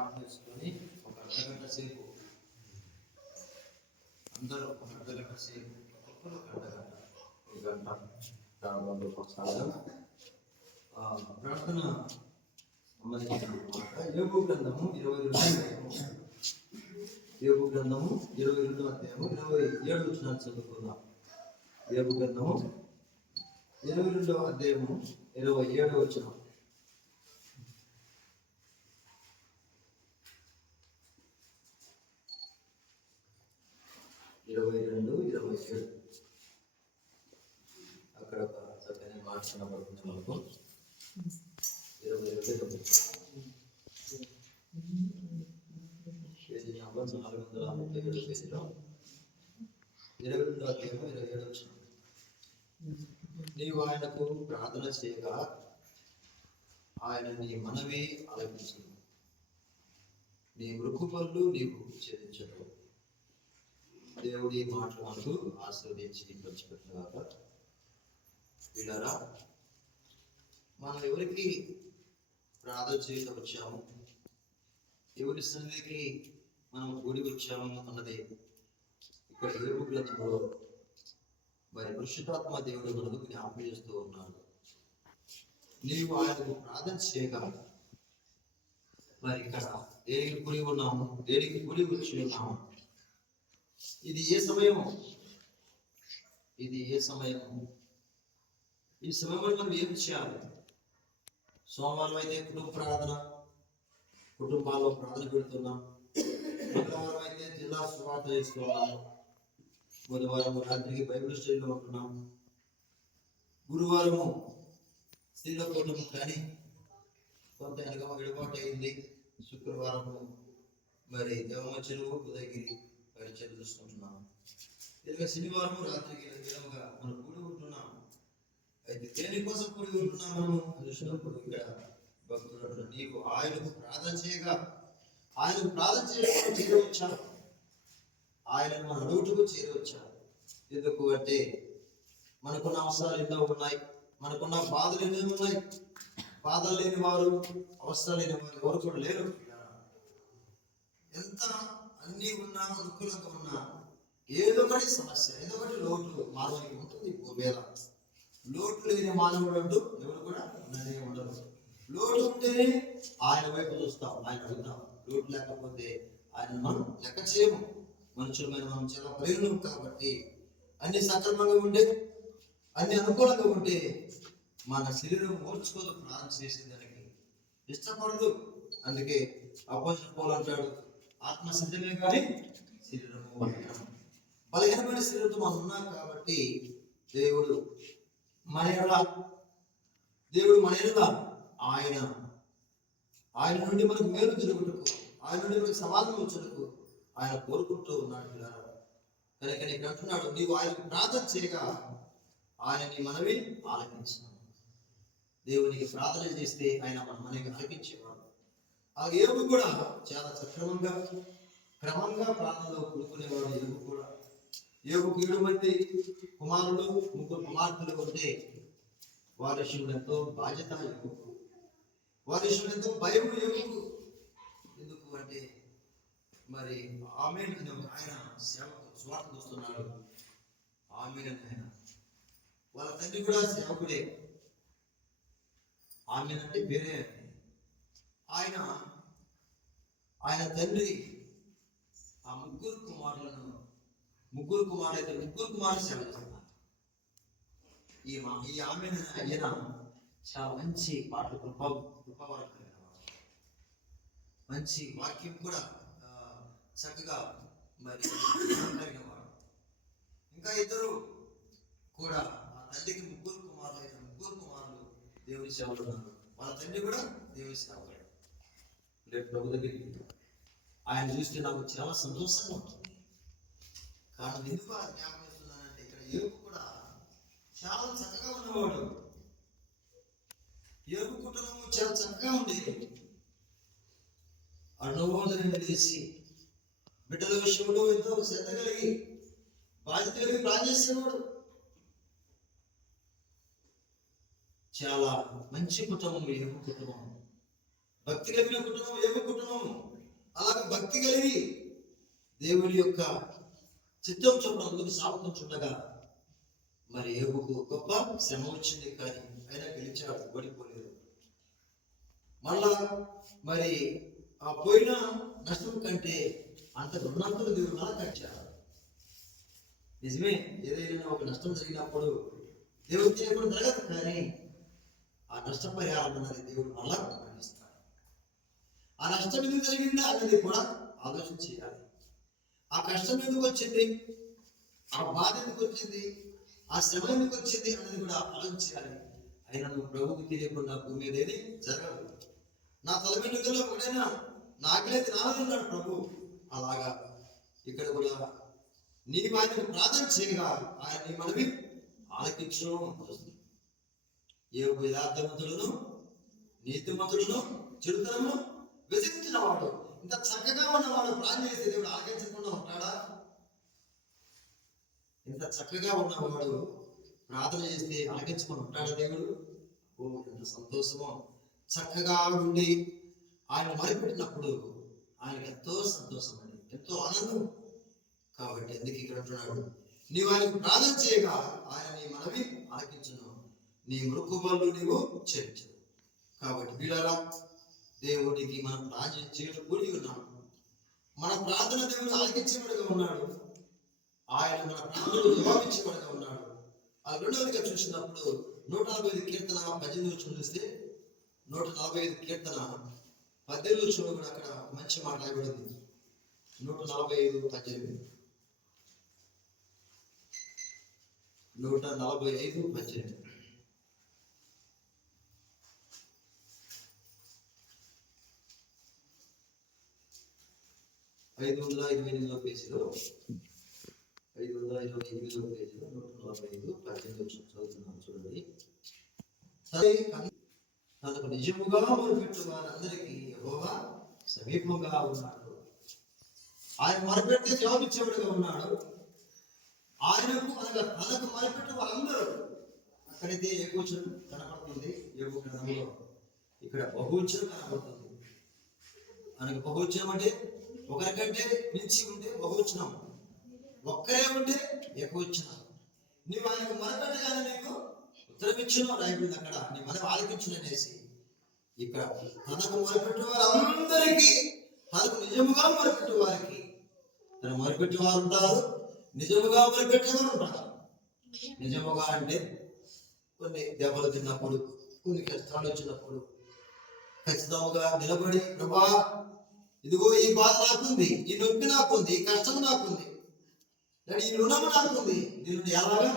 జ్ఞాపకం చేసుకొని ఒక అర్ధగంట సేపు అందరూ ఒక అర్ధగంట సేపు ఒక్కొక్కరు ఒక గంట ప్రారంభంలో కొనసాగం ప్రార్థన యోబు గ్రంథము 22 అధ్యాయము 27 వచనాలు చదువుకుందాం. యోబు గ్రంథము 22వ అధ్యాయము 27వ వచనం. అక్కడ చక్కని మాట్లాడబడుతున్న మనకు 22 పేజీ నంబర్ 437 పేజీలో 22వ అధ్యాయము 27వ వచనం. నీవు ఆయనకు ప్రార్థన చేయగా ఆయన నీ మనవి ఆలకించు, నీ మృక్కుపళ్ళు నీకు చెల్లించడు. దేవుడి మాటలు మనకు ఆశీర్వదించి పంచిపెట్టినగాక. వీళ్ళారా, మనం ఎవరికి ప్రార్థన చేయడం వచ్చాము, ఎవరి సన్నిధికి మనం కూడి వచ్చాము అన్నది ఇక్కడ యోబు గ్రంథంలో మరి పరిశుద్ధాత్మ దేవుడు మనకు జ్ఞాపకం చేస్తూ ఉన్నాడు. నీవు ఆయనకు ప్రార్థన చేయగా, మరి ఇక్కడ దేనికి కూడి ఉన్నాము, దేనికి కూడి వచ్చి ఉన్నాము, ఇది ఏ సమయము, ఈ సమయంలో మనం ఏం చేయాలి? సోమవారం అయితే కుటుంబాల్లో ప్రార్థన పెడుతున్నాం. మంగళవారం అయితే జిల్లా సువార్త చేస్తున్నాం. బుధవారం రాత్రికి బైబిల్ స్టడీలో ఉంటున్నాం. గురువారము స్త్రీల కూటమి కానీ కొంత ఎడబాటు అయింది. శుక్రవారము మరి దేవమ్మ చెరువు ఉదయగిరి పరిచయం చూసుకుంటున్నాం. ఇలాగ శనివారము రాత్రికి విధంగా మనం కూడి ఉంటున్నాం. అయితే దేనికోసం కూడి ఉంటున్నాం మనం చూసినప్పుడు ఇక్కడ భక్తుడు నీకు ఆయనకు ప్రార్థన చేయగా చేరవచ్చాను, ఆయనను మనం అడుగుటకు చేరవచ్చాను. ఎందుకు అంటే మనకున్న అవసరాలు ఎన్నో ఉన్నాయి, మనకున్న బాధలు ఎన్నో ఉన్నాయి. బాధలు లేని వారు, అవసరాలు లేని వారు ఎవరు కూడా లేరు. ఎంత అన్నీ ఉన్నా, అనుకూలంగా ఉన్నా, ఏదో ఒకటి సమస్య, ఏదో ఒకటి లోటు మానవునికి ఉంటుంది. మీద లోటు లేని మానవుడు అంటూ ఎవరు కూడా ఉండరు. లోటు ఉంటేనే ఆయన వైపు చూస్తాం, ఆయన అడుగుతాం. లోటు లేకపోతే ఆయన మనం లెక్క చేయము. మనుషులమైన మనం చాలా బలహీనం కాబట్టి అన్ని సక్రమంగా ఉంటే, అన్ని అనుకూలంగా ఉంటే మన శరీరం ఓర్చుకోదు, ప్రార్థన చేసేదానికి ఇష్టపడదు. అందుకే అపోస్తలుడు పౌలు అంటాడు, ఆత్మ సిద్ధమే కానీ శరీరము బలహీనమైన శరీరంతో మనం ఉన్నాం. కాబట్టి దేవుడు మన ఆయన నుండి మనకు మేలు జరుగుటకు, ఆయన నుండి మనకు సమాధానం వచ్చుటకు ఆయన కోరుకుంటూ ఉన్నాడు. కనుక నీకు అంటున్నాడు, నీవు ఆయనకు ప్రార్థన చేయగా ఆయన నీ మనవి ఆలకించినాడు. దేవునికి ప్రార్థన చేస్తే ఆయన మన మనవి ఆలకించేవాడు. ఆ యోబు కూడా చాలా క్రమంగా ప్రార్థనలో కూడుకునేవాడు. యోబుకు 7 మంది కుమారులు, 3 కుమార్తెలు ఉంటే వారసుడు ఎంతో బాధ్యత యోబుకు, వారసుడు ఎంతో భయం యోబుకు. ఎందుకు అంటే మరి ఆమేన్ అనే ఆయన సేవకు స్వార్థ చూస్తున్నాడు. ఆమేన్ అని ఆయన, వాళ్ళ తండ్రి కూడా సేవకుడే. ఆమేన్ అంటే వేరే. ఆయన తండ్రి ఆ ముగ్గురు కుమారులు సేవ చేస్తున్నారు. ఈ ఆమె అయ్యన చాలా మంచి పాటలు, కృపావరమైన మంచి వాక్యం కూడా చక్కగా మరి కలిగిన వాడు. ఇంకా ఇద్దరు కూడా ఆ తండ్రికి ముగ్గురు కుమారులు దేవుని సేవలు ఉన్నారు. వాళ్ళ తండ్రి కూడా దేవుని సేవకుడు. రేపు ప్రభు దగ్గరికి ఆయన చూస్తే నాకు చాలా సంతోషంగా ఉంటుంది. కారణం ఎందుకు జ్ఞాపకం చేస్తున్నానంటే ఇక్కడ యోబు కూడా చాలా చక్కగా ఉన్నవాడు. యోబు కుటుంబం చాలా చక్కగా ఉండేది. అనుమోదన చేసి బిడ్డల విషయంలో ఎంతో శ్రద్ధ కలిగి బాధ్యత కలిగి ప్లాన్ చేసేవాడు. చాలా మంచి కుటుంబం యోబు కుటుంబం, భక్తి కలిగిన కుటుంబం యోబు కుటుంబం. అలాగే భక్తి కలిగి దేవుని యొక్క చిత్తం చొప్పున ముందుకు సాగుతుండగా మరి యోబుకు గొప్ప శ్రమ వచ్చింది, కానీ ఆయన గెలిచాడు, ఓడిపోలేదు. మళ్ళా మరి ఆ పోయిన నష్టం కంటే అంత రుణాంతులు దేవుడు మళ్ళా కట్టాడు. నిజమే, ఏదైనా ఒక నష్టం జరిగినప్పుడు దేవుడు తెలియకుండా జరగదు, కానీ ఆ నష్టపరిహారం అన్నది దేవుడు మళ్ళా పండిస్తాడు. ఆ నష్టం ఎందుకు జరిగిందా అన్నది కూడా ఆలోచన చేయాలి. ఆ కష్టం ఎందుకు వచ్చింది, ఆ బాధ ఎందుకు వచ్చింది, ఆ శ్రమ ఎందుకు వచ్చింది అన్నది కూడా ఆలోచించాలి. అయినా నువ్వు ప్రభువుకి తెలియకుండా భూమి మీద ఏది జరగదు. నా తల వెనుకలో ఒకడైనా నాకైతే నాలుగున్నాడు ప్రభు. అలాగా ఇక్కడ కూడా నీవు ఆయనకు ప్రార్థన చేయగా ఆయన నీ మనవి ఆలకించు. ఏ యథార్థవంతుడును నీతిమంతుడును చెడుతనమును విధించిన వాడు, ఇంత చక్కగా ఉన్నవాడు ప్రార్థన చేసే దేవుడు ఆలకించకుండా ఉంటాడా? ఇంత చక్కగా ఉన్నవాడు ప్రార్థన చేస్తే ఆలకించుకొని ఉంటాడా దేవుడు? ఓ ఎంత సంతోషమో! చక్కగా ఉండి ఆయన మొదలుపెట్టినప్పుడు ఆయనకి ఎంతో సంతోషం అండి, ఎంతో ఆనందం. కాబట్టి ఎందుకు ఇక్కడ అంటున్నాడు, నీవు ఆయనకు ప్రార్థన చేయగా ఆయన నీ మనవి ఆలకించును, నీ మృక్కుబళ్ళు నీవు చెల్లించు. కాబట్టి వీళ్ళరా దేవుడికి మనం ప్రార్థన చేయడం కూడి ఉన్నాడు. మన ప్రార్థన దేవుడు ఆలకించేవాడుగా ఉన్నాడు, ఆయన మన ప్రార్థనలు జవాబించేవాడుగా ఉన్నాడు. ఆ రెండవదిగా చూసినప్పుడు 145 కీర్తన 18 చూస్తే 145 కీర్తన 18 కూడా అక్కడ మంచి మాట రాయబడింది. 145:18 145:18 528 పేజీలో 528 పేజీలో 145:18 చదువుతున్నాను చూడండి. తనకు నిజముగా మొరపెట్టు వారందరికీ యెహోవా సమీపంగా ఉన్నాడు. ఆయన మొరపెడితే జవాబిచ్చేవాడుగా ఉన్నాడు. ఆయనకు అనగా తనకు మొరపెట్టు వారందరూ, అక్కడైతే ఏకవచనం కనపడుతుంది యోబు గ్రంథంలో, ఇక్కడ బహువచనం కనపడుతుంది. ఆయనకు బహువచనం అంటే ఒకరికంటే మించి ఉంటే బహువచనం, ఒక్కరే ఉంటే ఏకవచనం. నీవు ఆయనకు మొరపెట్టగానే నీకు ఉత్తరమిచ్చును రాయబడింది అక్కడ, నీ మనం ఆలకించును అనేసి. ఇక్కడ తనకు మొరపెట్టు వారందరికీ, తనకు నిజముగా మొరపెట్టు వారికి, తను మొరపెట్టు వారు ఉంటారు, నిజముగా మొరపెట్టేవారు ఉంటారు. నిజముగా అంటే కొన్ని దెబ్బలు తిన్నప్పుడు, కొన్ని కష్టాలు వచ్చినప్పుడు ఖచ్చితంగా నిలబడి, ప్రభా ఇదిగో ఈ బాధ నాకుంది, ఈ నొప్పి నాకుంది, ఈ కష్టం నాకుంది, ఈ రుణము నాకుంది, దీన్ని ఎలాగా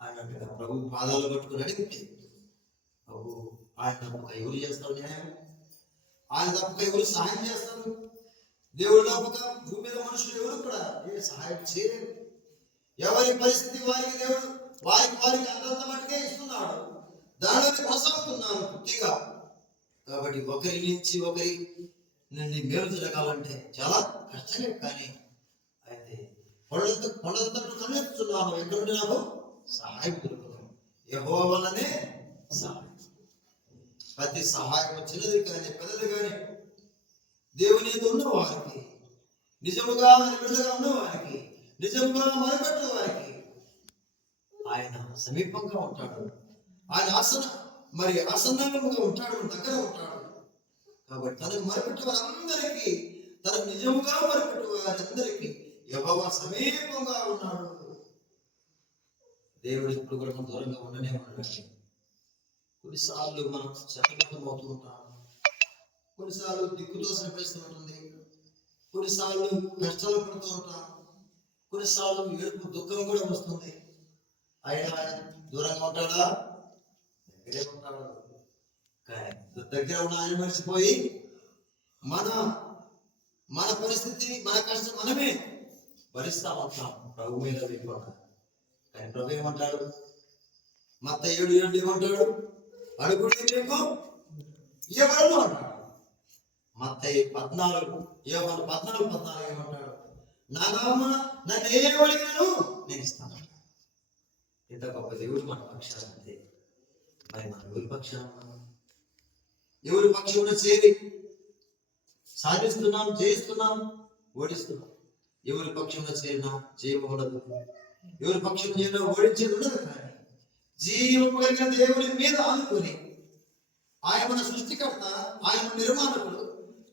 అన్నట్టుగా ప్రభు పాదాలు పట్టుకుని అడిగితే, ప్రభు ఆయన తప్పక ఎవరు చేస్తారు న్యాయం, ఆయన తప్పక ఎవరు సహాయం చేస్తారు, దేవుడు తప్పక భూమి మీద మనుషులు ఎవరు కూడా ఏ సహాయం చేయలేరు. ఎవరి పరిస్థితి వారికి దేవుడు వారికి అంతంత మట్టుకే ఇస్తున్నాడు, దానిని కొనసాగుతున్నారు పూర్తిగా. కాబట్టి ఒకరి నుంచి ఒకరి నుండి మేలు జరగాలంటే చాలా కష్టమే, కానీ అయితే కొండంతట్టు కన్నెత్తున్నాను, ఎక్కడుంటే నాకు సహాయం దొరుకుతుంది, యెహోవా వల్లనే సహాయం. ప్రతి సహాయం చిన్నది కానీ పెద్దది కానీ దేవుని ఉన్న వారికి, నిజముగా బిడ్డగా ఉన్న వారికి, నిజముగా మొరపెట్టిన వారికి ఆయన సమీపంగా ఉంటాడు. ఆయన ఆసన్నంగా ఉంటాడు, దగ్గర ఉంటాడు. కాబట్టి తనకు మొరపెట్టే వారందరికీ, తనకు నిజముగా మొరపెట్టే వారందరికీ యెహోవా సమీపంగా ఉన్నాడు. దేవుడు ఇప్పుడు కూడా మనం దూరంగా ఉండనే ఉన్నాడు. కొన్నిసార్లు మనం చక్కగా అవుతూ ఉంటాం, కొన్నిసార్లు దిక్కుదోసిన పరిస్థితి ఉంటుంది, కొన్నిసార్లు కష్టాలు పడుతూ ఉంటాం, కొన్నిసార్లు ఏడుపు దుఃఖం కూడా వస్తుంది. అయినా దూరంగా ఉంటాడా? దగ్గరే ఉంటాడు. కానీ దగ్గర ఉన్న ఆయన మర్చిపోయి మన పరిస్థితి, మన కష్టం మనమే భరిస్తా ఉంటాం ప్రభు మీద వెళ్ళిపోతాం. కానీ ప్రభు ఏమంటాడు? మత్తయి 7:7 ఏమంటాడు? అడుగుడి నీకు ఇవ్వబడును అంటాడు. మత్తయి 14:14 ఏమంటాడు? నా నామమున నన్ను ఏమి అడిగినను నేను ఇస్తాను. ఇంత గొప్ప దేవుడు మన పక్షాన అంతే. మరి మన ఎవరి పక్షాన, ఎవరి పక్షంలో చేరి సాధిస్తున్నాం, జయిస్తున్నాం, ఓడిస్తున్నాం. ఎవరి పక్షంలో చేరినా జయం ఉండదు, ఎవరి పక్షంలో చేరినా ఓడించేది ఉండదు. కానీ జీవం కలిగిన దేవుడి మీద ఆనుకొని, ఆయన మన సృష్టికర్త, ఆయన నిర్మాణకుడు,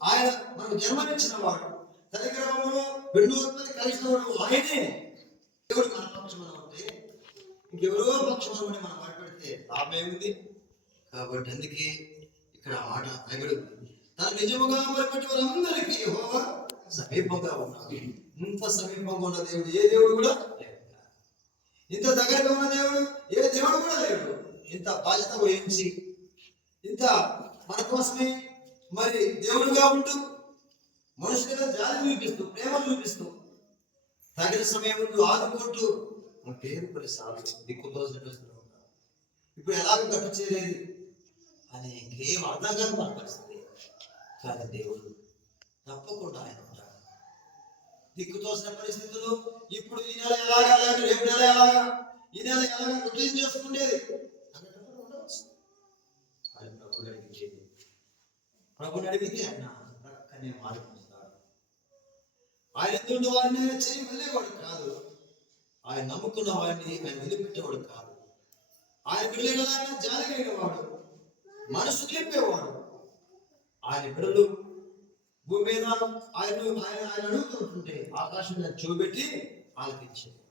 ఆయన మనకు జన్మనిచ్చిన వాడు, తల్లి గర్భంలో రెండోత్పత్తి కలిసిన వాడు ఆయనే. దేవుడు మన పక్షంలో ఉంటే ఇంకెవరో పక్షంలో ఉండి మనం మాట్లాడితే లాభం ఏముంది? కాబట్టి అందుకే ఇక్కడ మాట రాయబడింది, తన నిజముగా మొరపెట్టి వారందరికీ యెహోవా సమీపంగా ఉన్నాడు. ఇంత సమీపంగా ఉన్న దేవుడు ఏ దేవుడు కూడా లేడు. ఇంత దగ్గరగా ఉన్న దేవుడు ఏ దేవుడు కూడా లేడు. ఇంత బాధ్యత వహించి, ఇంత మన కోసమే మరి దేవుడుగా ఉంటూ, మనుషులుగా జాలి చూపిస్తూ, ప్రేమ చూపిస్తూ, తగిన సమయంలో ఆదుకుంటూ మన పేరు పరిసార్లు దిక్కుతోసినట్టు ఉంటాం. ఇప్పుడు ఎలాగ గట్టు చేయలేదు అని ఇంకేం అర్థం కాదు మన పరిస్థితి. కానీ దేవుడు తప్పకుండా ఆయన ఉంటాడు. దిక్కుతోసిన పరిస్థితులు ఇప్పుడు ఈ నెల ఎలాగా, రేపు నెల ఎలాగా, ఈ నెల ఎలాగా రొటీన్ చేసుకుండేది అన్నట్టు ఉండవచ్చు. ఆయన ప్రభుని అడిగితే ఆయన ప్రక్కనే మారిపోతాడు. ఆయన ఎందుకు వారిని చేయి వెళ్ళేవాడు కాదు, ఆయన నమ్ముకున్న వాడిని ఆయన వదిలిపెట్టేవాడు కాదు. ఆయన బిడ్డలు జాలిగైన వాడు, మనసు నింపేవాడు. ఆయన బిడ్డలు భూమి మీద ఆయన అడుగుతుంటే ఆకాశం మీద చూపెట్టి ఆలకించాడు.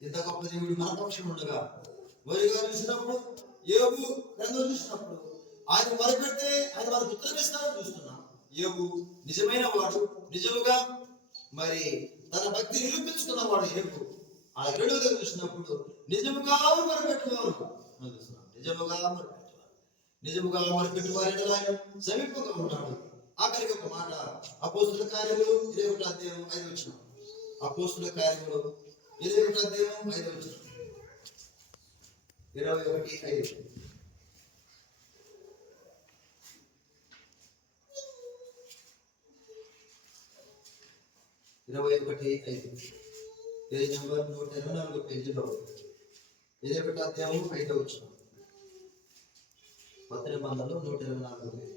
ఇంత గొప్ప దేవుడు మన పక్షం ఉండగా వరిగా చూసినప్పుడు, యోబు గ్రంథం చూసినప్పుడు ఆయన మొరపెడితే ఆయన మనకు ఉత్తరం ఇస్తారని చూస్తున్నాం. యోబు నిజమైన వాడు, నిజముగా మరి తన భక్తి నిరూపించుకున్న వాడు యోబు. ఆ రెండో దగ్గర చూసినప్పుడు నిజముగా మొరపెట్టువారు చూస్తున్నాం. నిజముగా మొరపెట్టువారు ఆయన సమీపంగా ఉన్నాడు. ఆఖరికి ఒక మాట, అపోస్తుల కార్యములు 21వ అధ్యాయం 5వ వచనం. అపోస్తుల కార్యములు 21వ అధ్యాయం 5వ వచనం. 21:5. పేజ్ నెంబర్ 124 పేజీలో 21వ అధ్యాయం 5వ వచనం. కొత్త నిబంధనలో 124 పేజీ.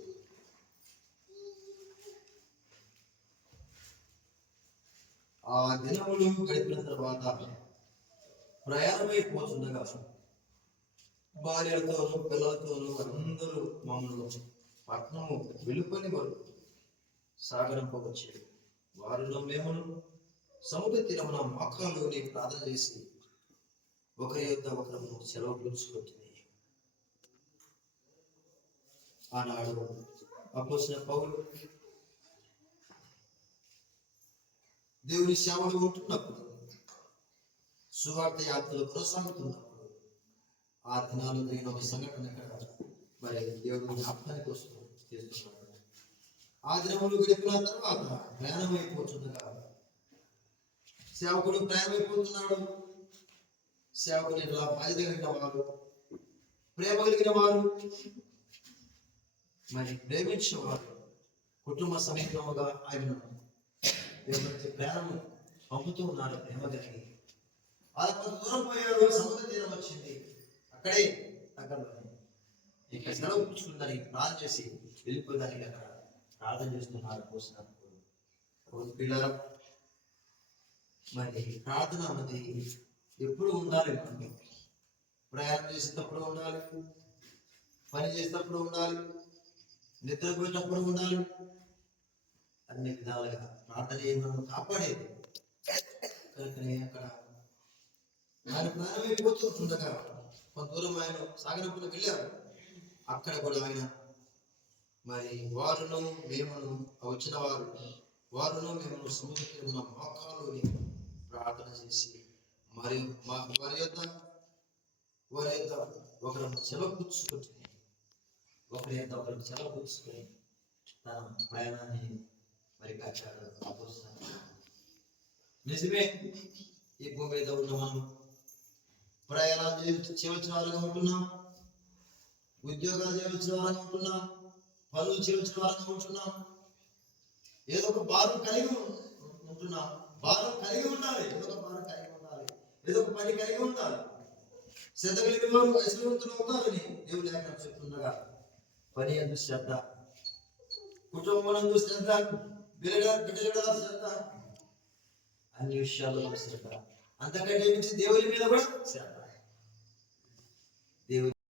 ఆ దినములు గడిపిన తర్వాత ప్రయాణమైపోతుండగా భార్యలతోనూ పిల్లలతోనూ అందరూ మమ్మల్ని పట్టణము వెలుపలి వరకు సాగరంపవచ్చారు. వారిలో మేమును సముద్ర తీరమున మోకాళ్ళుని ప్రార్థన చేసి ఒకరి యొద్ద ఒకరము సెలవు పిలుచుకుంటుంది. ఆనాడు అపోస్తలుడైన పౌలు దేవుని సేవలు ఉంటున్నప్పుడు, సువార్త యాత్రలు కొనసాగుతున్నప్పుడు ఆ దినాలు జరిగిన ఒక సంఘటన మరి దేవుడు జ్ఞాపకానికి వస్తూ చేస్తున్నాడు. ఆ దినములు గడిపిన తర్వాత ప్రయాణం అయిపోతుండగా సేవకుడు ప్రయాణమైపోతున్నాడు. సేవకుని బాధ్యత కలిగిన వారు, ప్రేమ కలిగిన వారు, మరి ప్రేమించేవారు కుటుంబ సమేతముగా ఆయన ప్రేమను పంపుతూ ఉన్నారు. ప్రేమ కలిగి వాళ్ళ కొంత దూరం పోయారు. సముద్ర తీరం వచ్చింది. అక్కడే ఇక్కడ సెలవు పుచ్చుకుందని ప్రార్థన చేసి వెళ్ళిపోయేదానికి అక్కడ ప్రార్థన చేస్తున్నారు. పోసినప్పుడు పిల్లల మరి ప్రార్థన అన్నది ఎప్పుడు ఉండాలి. మనకి ప్రయాణం చేసేటప్పుడు ఉండాలి, పని చేసేటప్పుడు ఉండాలి, నిద్రపోయేటప్పుడు ఉండాలి. అన్ని విధాలుగా ప్రార్థన మనం కాపాడేది. కనుకనే అక్కడ ఆయన ప్రాణమైపోతుండగా కొంత దూరం ఆయన సాగనప్పుడు వెళ్ళారు. అక్కడ కూడా ఆయన మరి వారును మేమును వచ్చిన వారును మేము సముద్రంలో ఉన్న మోకాళ్ళుని ప్రార్థన చేసి మరి వారి యొక్క ఒకరు సెలవుపుచ్చుకొని ఒకరు సెలవుపుచ్చుకొని తన ప్రయాణాన్ని మరి కట్టాడు. నిజమే, ఈ భూమి మీద ఉన్న మనం ప్రయాణాలు చేయవలసిన వారుగా ఉంటున్నాం, ఉద్యోగాలు చేయవలసిన వారుగా ఉంటున్నాం, పనులు చేయవలసిన వారుగా ఉంటున్నాం. ఏదో ఒక భారం కలిగి ఉంటున్నాం. భారం కలిగి ఉండాలి, ఏదో ఒక భారం కలిగి ఉండాలి, ఏదో ఒక పని కలిగి ఉండాలి. శ్రద్ధ కలిగిన వారు ఐశ్వర్యవంతులు అవుతారని దేవుడు లేఖనం చెప్తుండగా పని అందు శ్రద్ధ, కుటుంబం శ్రద్ధ, బిడ్డల శ్రద్ధ, అన్ని విషయాల్లో శ్రద్ధ, అంతకంటే మించి దేవుని మీద కూడా శ్రద్ధ. దేవుని